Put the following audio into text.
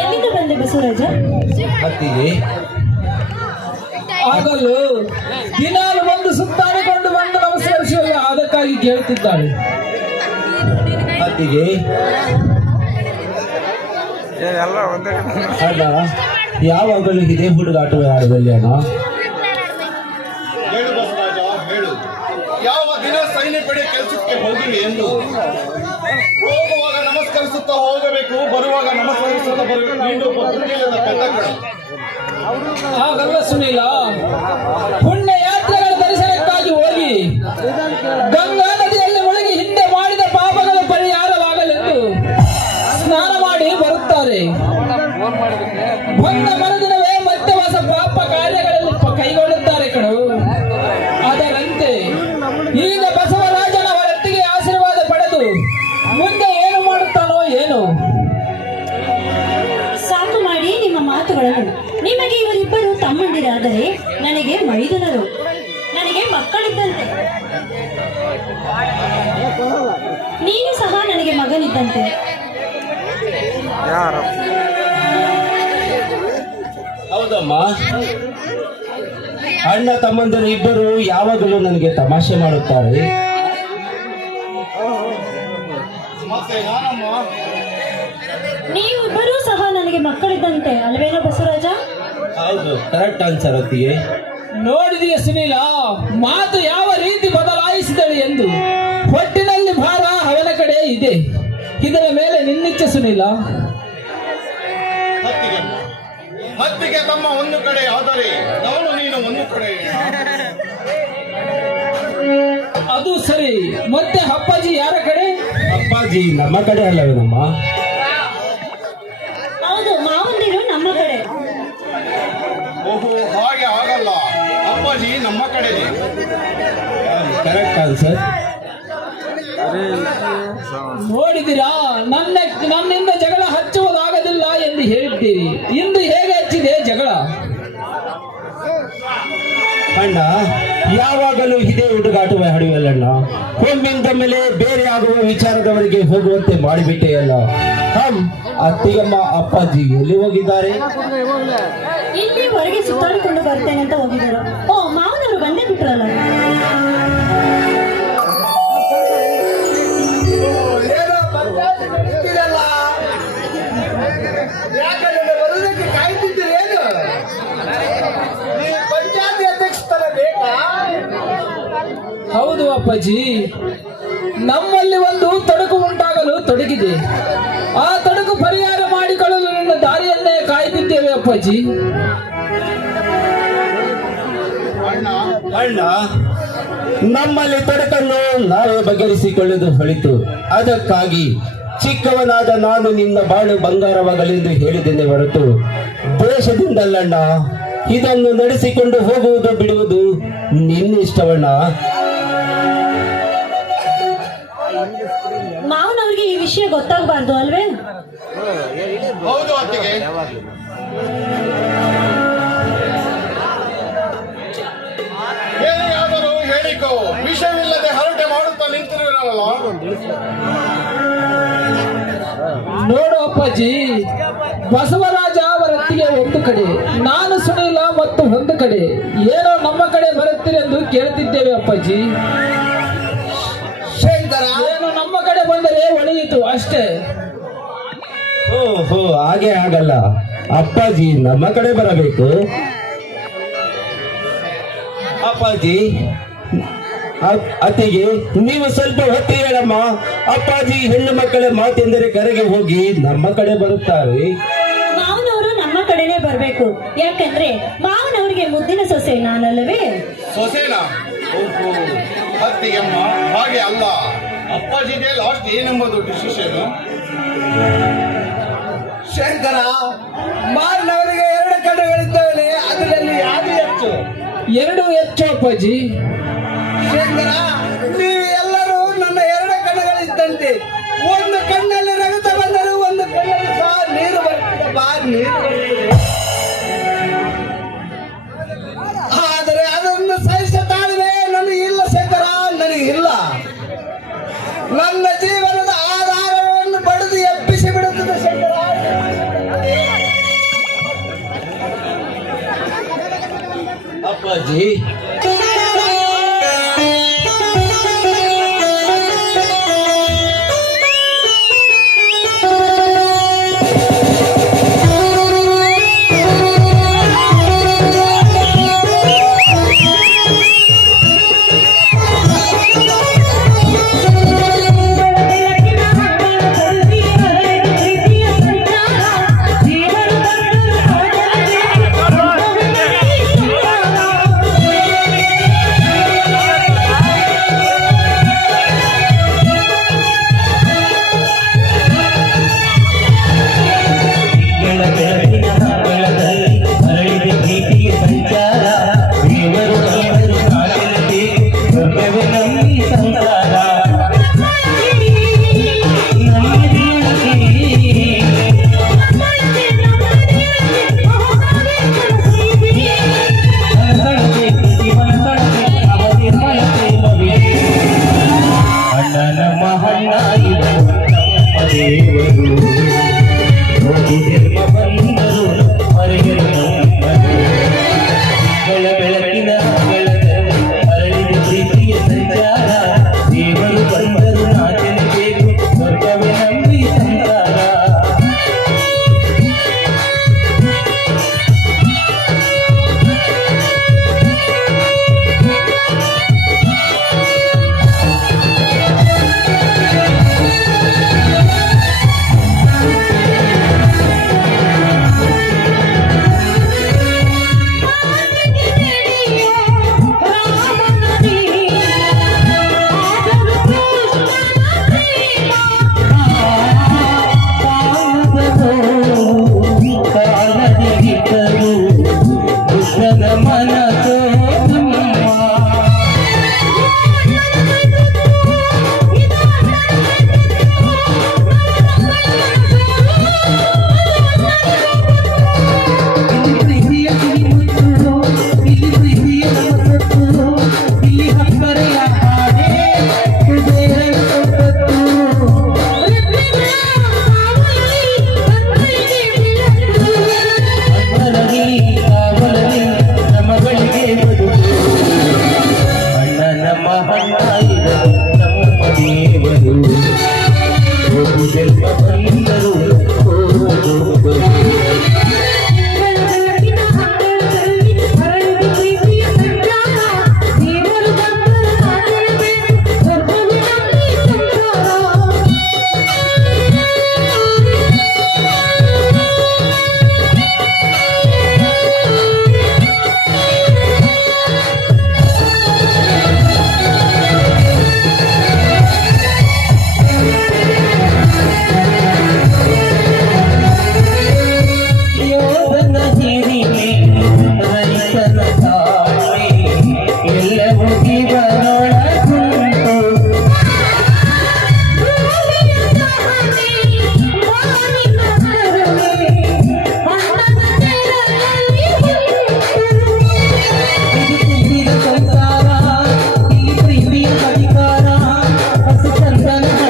ಎಲ್ಲಿಂದ ಬಂದೆ ಬಸವರಾಜ? ಅತ್ತಿಗೆ ಆಗಲು ದಿನಾಲು ಬಂದು ಸುತ್ತಾಡಿಕೊಂಡು ಬಂದು ನಮಸ್ಕರಿಸುವಲ್ಲ, ಅದಕ್ಕಾಗಿ ಕೇಳುತ್ತಿದ್ದಾಳೆ. ಅತ್ತಿಗೆ ಅಣ್ಣ ಯಾವಾಗಲೂ ಇದೇ ಹುಡುಗಾಟವೇ ಆಡದಲ್ಲಿ ಅಣ್ಣ. ಹೇಳು ಬಸವರಾಜ, ಹೇಳು. ಯಾವ ದಿನ ಸೈನ್ಯ ಪಡೆ ಕೆಲಸಕ್ಕೆ ಹೋಗಿವಿ ಎಂದು ಹೋಗುವಾಗ ನಮಸ್ಕರಿಸುತ್ತಾ ಹೋಗಬೇಕು, ಬರುವಾಗ ನಮಸ್ಕರಿಸುತ್ತಾ ಬರಬೇಕು. ನೀನು ಪುಣ್ಯದ ಪೆದ್ದಗಳು. ಹಾಗಲ್ಲ ಸುನೀಲ, ಪುಣ್ಯ ಯಾತ್ರೆಗಳ ದರ್ಶನಕ್ಕಾಗಿ ಹೋಗಿ ಗಂಗಾ ನದಿಯಲ್ಲಿ ಮುಳುಗಿ ಹಿಂದೆ ಮಾಡಿದ ಪಾಪಗಳ ಪರಿಹಾರವಾಗಲೆಂದು ಸ್ನಾನ ಮಾಡಿ ಬರುತ್ತಾರೆ. ಬಂದ ಮರುದಿನವೇ ಮತ್ತೆ ಹೊಸ ಪಾಪ ಕಾರ್ಯಗಳಲ್ಲಿ ಕೈಗೊಳ್ಳುತ್ತಾರೆ ಕಣು. ಅದರಂತೆ ಈಗ ಬಸವರಾಜನ ಹೊರಟ್ಟಿಗೆ ಆಶೀರ್ವಾದ ಪಡೆದು ಮುಂದೆ ಏನು ಮಾಡುತ್ತಾನೋ ಏನು. ಸಾಕು ಮಾಡಿ ನಿಮ್ಮ ಮಾತುಗಳನ್ನು. ನಿಮಗೆ ಇವರಿಬ್ಬರು ತಮ್ಮಂದಿರಾದರೆ ನನಗೆ ಮೈದುನರು, ನನಗೆ ಮಕ್ಕಳಿದ್ದಂತೆ. ನೀನು ಸಹ ನನಗೆ ಮಗನಿದ್ದಂತೆ. ಹೌದಮ್ಮ, ಅಣ್ಣ ತಮ್ಮಂದಿರು ಇಬ್ಬರು ಯಾವಾಗಲೂ ನನಗೆ ತಮಾಷೆ ಮಾಡುತ್ತಾರೆ. ಮತ್ತೆ ನಾನಮ್ಮ, ನೀವಿಬ್ಬರೂ ಸಹ ನನಗೆ ಮಕ್ಕಳಿದ್ದಂತೆ ಅಲ್ವೇನೋ ಬಸವರಾಜ? ಹೌದು, ಕರೆಕ್ಟ್ ಆನ್ಸರ್ ಅತ್ತಿಗೆ. ನೋಡಿದೆಯಾ ಸುನೀಲ, ಮಾತು ಯಾವ ರೀತಿ ಬದಲಾಯಿಸಿದಳು ಎಂದು. ಹೊಟ್ಟಿನಲ್ಲಿ ಭಾರ ಅವನ ಕಡೆ ಇದೆ, ಇದರ ಮೇಲೆ ನಿನ್ನಿಚ್ಛೆ ಸುನೀಲ. ಹತ್ತಿಗೆ ತಮ್ಮ ಒಂದು ಕಡೆ ಆದರೆ ನಾನು ನೀನು ಒಂದು ಕಡೆ. ಅದು ಸರಿ, ಮತ್ತೆ ಅಪ್ಪಾಜಿ ಯಾರ ಕಡೆ? ಅಪ್ಪಾಜಿ ನಮ್ಮ ಕಡೆ ಅಲ್ಲವೇನಮ್ಮ? ಹೌದು, ಮಾವಂದಿರು ನಮ್ಮ ಕಡೆ. ಓಹೋ, ಹಾಗೆ ಆಗಲ್ಲ. ಅಪ್ಪಾಜಿ ನಮ್ಮ ಕಡೆನೇ. Correct answer. ನೋಡಿದಿರಾ, ನನ್ನಿಂದ ಜಗಳ ಹಚ್ಚುವುದಾಗದಿಲ್ಲ ಎಂದು ಹೇಳಿದ್ದೀರಿ. ಇಂದು ಹೇಗೆ ಹಚ್ಚಿದೆ ಜಗಳ? ಅಣ್ಣ ಯಾವಾಗಲೂ ಇದೇ ಹುಡುಗಾಟವೇ ಹಡಿಯಲ್ಲಣ್ಣ. ಒಮ್ಮಿಂದ ಮೇಲೆ ಬೇರೆ ಆಗುವ ವಿಚಾರದವರಿಗೆ ಹೋಗುವಂತೆ ಮಾಡಿಬಿಟ್ಟೆಯಲ್ಲ. ಅತ್ತಿಗಮ್ಮ ಅಪ್ಪಾಜಿ ಎಲ್ಲಿ ಹೋಗಿದ್ದಾರೆ? ಇಲ್ಲಿ ಹೊರಗೆ ಸುತ್ತಾಡಿಕೊಂಡು ಬರ್ತೇನೆ ಅಂತ ಹೋಗಿದ್ದಾರೆ. ಓ, ಮಾವನವರು ಬಂದೇ ಬಿಟ್ರಲ್ಲ. ಹೌದು ಅಪ್ಪಾಜಿ, ನಮ್ಮಲ್ಲಿ ಒಂದು ತೊಡಕು ಉಂಟಾಗಲು ತೊಡಗಿದೆ. ಆ ತೊಡಕು ಪರಿಹಾರ ಮಾಡಿಕೊಳ್ಳಲು ನನ್ನ ದಾರಿಯನ್ನೇ ಕಾಯ್ದಿದ್ದೇವೆ ಅಪ್ಪಾಜಿ. ಅಣ್ಣ, ನಮ್ಮಲ್ಲಿ ತೊಡಕನ್ನು ನಾವೇ ಬಗೆಹರಿಸಿಕೊಳ್ಳುವುದು ಹೊಳಿತು. ಅದಕ್ಕಾಗಿ ಚಿಕ್ಕವನಾದ ನಾನು ನಿನ್ನ ಬಾಳು ಬಂಗಾರವಾಗಲೆಂದು ಹೇಳಿದ್ದೇನೆ ಹೊರತು ದೇಶದಿಂದಲ್ಲಣ್ಣ. ಇದನ್ನು ನಡೆಸಿಕೊಂಡು ಹೋಗುವುದು ಬಿಡುವುದು ನಿನ್ನಿಷ್ಟವಣ್ಣ. ಮಾವನವ್ರಿಗೆ ಈ ವಿಷಯ ಗೊತ್ತಾಗಬಾರ್ದು ಅಲ್ವೇ? ಹೌದು ಅತ್ತಿಗೆ. ಏನಾದರೂ ಹೇಳಿಕೋ, ವಿಷಯವಿಲ್ಲದೆ ಹರಟೆ ಮಾಡುತ್ತಾ ನಿಂತಿರಲ್ಲ. ನೋಡು ಅಪ್ಪಾಜಿ, ಬಸವರಾಜ ಅವರೊತ್ತಿಗೆ ಒಂದು ಕಡೆ, ನಾನು ಸುನೀಲ ಮತ್ತು ಒಂದು ಕಡೆ. ಏನೋ ನಮ್ಮ ಕಡೆ ಬರುತ್ತೀರೆಂದು ಕೇಳುತ್ತಿದ್ದೇವೆ ಅಪ್ಪಾಜಿ. ಏನು ನಮ್ಮ ಕಡೆ ಬಂದರೆ ಒಳ್ಳೆಯಿತು ಅಷ್ಟೇ. ಓಹೋ, ಹಾಗೆ ಆಗಲ್ಲ ಅಪ್ಪಾಜಿ, ನಮ್ಮ ಕಡೆ ಬರಬೇಕು. ಅಪ್ಪಾಜಿ, ಅತ್ತಿಗೆ ನೀವು ಸ್ವಲ್ಪ ಹೊತ್ತಿ ಹೇಳಮ್ಮ. ಅಪ್ಪಾಜಿ ಹೆಣ್ಣು ಮಕ್ಕಳ ಮಾತೆಂದರೆ ಕರೆಗೆ ಹೋಗಿ ನಮ್ಮ ಕಡೆ ಬರುತ್ತಾರೆ. ಮಾವನವರು ನಮ್ಮ ಕಡೆನೆ ಬರ್ಬೇಕು. ಯಾಕಂದ್ರೆ ಮಾವನವ್ರಿಗೆ ಮುದ್ದಿನ ಸೊಸೆ ನಾನಲ್ಲವೇ? ಸೊಸೆನಾ? ಓಹೋ, ಅತ್ತಿಗೆಮ್ಮ, ಹಾಗೆ ಅಲ್ಲ. ಅಪ್ಪಾಜಿಗೆ ಲಾಸ್ಟ್ ಏನೆಂಬುದು ಡಿಸಿಷನ್. ಶಂಕರ, ಮಾರಿನವರಿಗೆ 2 ಕಣ್ಣುಗಳಿದ್ದಾವೆ, ಅದರಲ್ಲಿ ಯಾವುದು ಹೆಚ್ಚು? 2 ಹೆಚ್ಚು ಅಪ್ಪಾಜಿ. ಶಂಕರ, ನೀವು ಎಲ್ಲರೂ ನನ್ನ 2 ಕಣ್ಣುಗಳಿದ್ದಂತೆ. ಒಂದು ಕಣ್ಣಲ್ಲಿ ರಗತ ಬಂದರೂ ಒಂದು ಕಣ್ಣಲ್ಲಿ ಸಹ ನೀರು ಬರ್ತದೆ, ನೀರು ಬರ್ತದೆ. ಆದರೆ ಅದನ್ನು ಸಹಿಸ ತಾಳ್ಮೆ ನನಗೆ ಇಲ್ಲ ಶಂಕರ, ನನಗೆ ಇಲ್ಲ. ನನ್ನ ಜೀವ ಅಜ್ಜಿ. ಸಂಸಾರ ಇಲ್ಲಿ ಪ್ರೀತಿಯ ಅಧಿಕಾರ ಹಸು ಚಂದನ